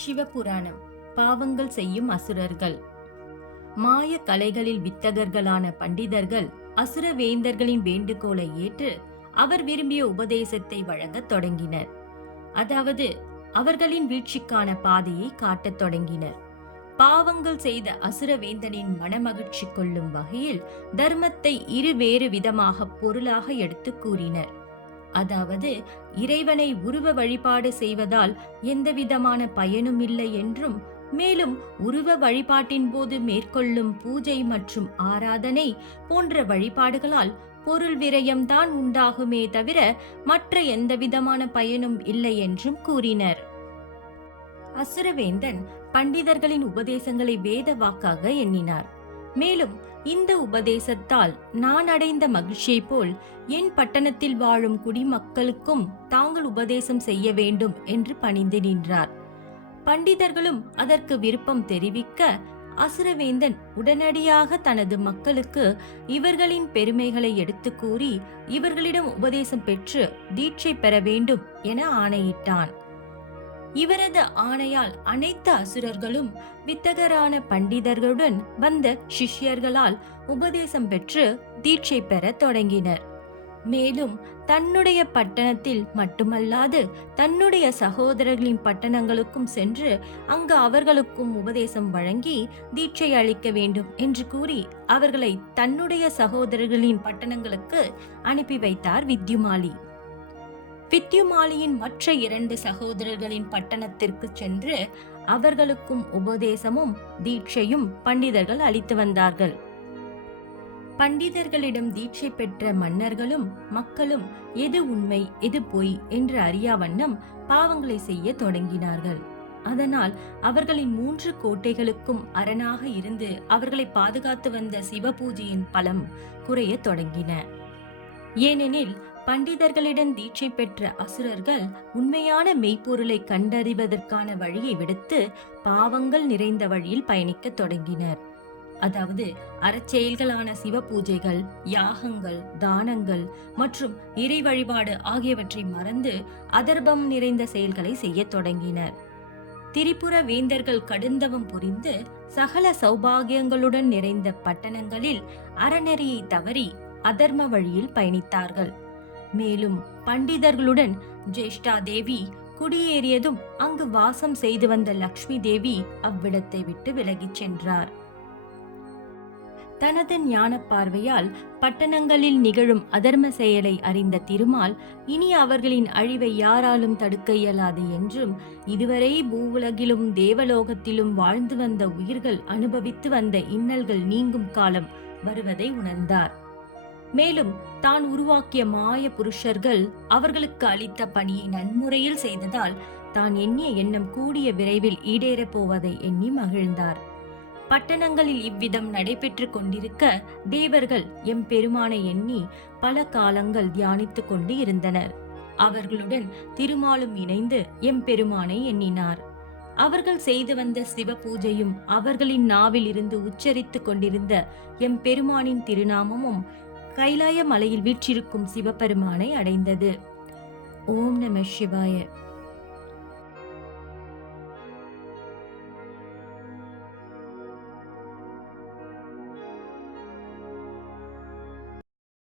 சிவபுராணம். பாவங்கள் செய்யும் அசுரர்கள். மாய கலைகளில் வித்தகர்களான பண்டிதர்கள் அசுர வேந்தர்களின் வேண்டுகோளை ஏற்று அவர் விரும்பிய உபதேசத்தை வழங்கத் தொடங்கினர். அதாவது அவர்களின் வீழ்ச்சிக்கான பாதையை காட்டத் தொடங்கினர். பாவங்கள் செய்த அசுர வேந்தனின் மனமகிழ்ச்சி கொள்ளும் வகையில் தர்மத்தை இருவேறு விதமாக பொருளாக எடுத்து கூறினர். அதாவது இறைவனை உருவ வழிபாடு செய்வதால் எந்தவிதமான பயனும் இல்லை என்றும், மேலும் உருவ வழிபாட்டின் போது மேற்கொள்ளும் பூஜை மற்றும் ஆராதனை போன்ற வழிபாடுகளால் பொருள் விரயம்தான் உண்டாகுமே தவிர மற்ற எந்தவிதமான பயனும் இல்லை என்றும் கூறினர். அசுரவேந்தன் பண்டிதர்களின் உபதேசங்களை வேத வாக்காக எண்ணினார். மேலும் இந்த உபதேசத்தால் நான் அடைந்த மகிழ்ச்சியை போல் என் பட்டணத்தில் வாழும் குடிமக்களுக்கும் தாங்கள் உபதேசம் செய்ய வேண்டும் என்று பணிந்து நின்றார். பண்டிதர்களும் அதற்கு விருப்பம் தெரிவிக்க அசுரவேந்தன் உடனடியாக தனது மக்களுக்கு இவர்களின் பெருமைகளை எடுத்து கூறி இவர்களிடம் உபதேசம் பெற்று தீட்சை பெற வேண்டும் என ஆணையிட்டான். இவரது ஆணையால் அனைத்து அசுரர்களும் வித்தகரான பண்டிதர்களுடன் வந்த சிஷ்யர்களால் உபதேசம் பெற்று தீட்சை பெற தொடங்கினர். மேலும் தன்னுடைய பட்டணத்தில் மட்டுமல்லாது தன்னுடைய சகோதரர்களின் பட்டணங்களுக்கும் சென்று அங்கு அவர்களுக்கும் உபதேசம் வழங்கி தீட்சை அளிக்க வேண்டும் என்று கூறி அவர்களை தன்னுடைய சகோதரர்களின் பட்டணங்களுக்கு அனுப்பி வைத்தார் வித்யுமாலி. வித்யுமாலியின் மற்ற 2 சகோதரர்களின் பட்டணத்திற்கு சென்று அவர்களுக்கும் உபதேசமும் தீட்சையும் பண்டிதர்கள் அளித்து வந்தார்கள். பண்டிதர்களிடம் தீட்சை பெற்ற மன்னர்களும் மக்களும் எது உண்மை எது பொய் என்று அறியாவண்ணம் பாவங்களை செய்ய தொடங்கினார்கள். அதனால் அவர்களின் 3 கோட்டைகளுக்கும் அரணாக இருந்து அவர்களை பாதுகாத்து வந்த சிவபூஜையின் பலம் குறைய தொடங்கின. ஏனெனில் பண்டிதர்களிடம் தீட்சை பெற்ற அசுரர்கள் உண்மையான மெய்ப்பொருளை கண்டறிவதற்கான வழியை விடுத்து பாவங்கள் நிறைந்த வழியில் பயணிக்க தொடங்கினர். அதாவது அறச்செயல்களான சிவ பூஜைகள், யாகங்கள், தானங்கள் மற்றும் இறை வழிபாடு ஆகியவற்றை மறந்து அதர்பம் நிறைந்த செயல்களை செய்ய தொடங்கினர். திரிபுர வேந்தர்கள் கடுந்தவம் புரிந்து சகல சௌபாகியங்களுடன் நிறைந்த பட்டணங்களில் அறநெறியை தவறி அதர்ம வழியில் பயணித்தார்கள். மேலும் பண்டிதர்களுடன் ஜேஷ்டா தேவி குடியேறியதும் அங்கு வாசம் செய்து வந்த லக்ஷ்மி தேவி அவ்விடத்தை விட்டு விலகிச் சென்றார். தனது ஞான பார்வையால் பட்டணங்களில் நிகழும் அதர்ம செயலை அறிந்த திருமால் இனி அவர்களின் அழிவை யாராலும் தடுக்க இயலாது என்றும், இதுவரை பூவுலகிலும் தேவலோகத்திலும் வாழ்ந்து வந்த உயிர்கள் அனுபவித்து வந்த இன்னல்கள் நீங்கும் காலம் வருவதை உணர்ந்தார். மேலும் தான் உருவாக்கிய மாய புருஷர்கள் அவர்களுக்கு அளித்த பணியை நன்முறையில் செய்ததால் தான் எண்ணிய எண்ணம் கூடிய விரைவில் ஈடேறப் போவதை எண்ணி மகிழ்ந்தார். பட்டணங்களில் இவ்விதம் நடைபெற்று கொண்டிருக்க தேவர்கள் எம்பெருமானை எண்ணி பல காலங்கள் தியானித்துக் கொண்டு இருந்தனர். அவர்களுடன் திருமாலும் இணைந்து எம்பெருமானை எண்ணினார். அவர்கள் செய்து வந்த சிவ பூஜையும் அவர்களின் நாவில் இருந்து உச்சரித்துக் கொண்டிருந்த எம்பெருமானின் திருநாமமும் கைலாய மலையில் வீற்றிருக்கும் சிவபெருமானை அடைந்தது. ஓம் நம சிவாய.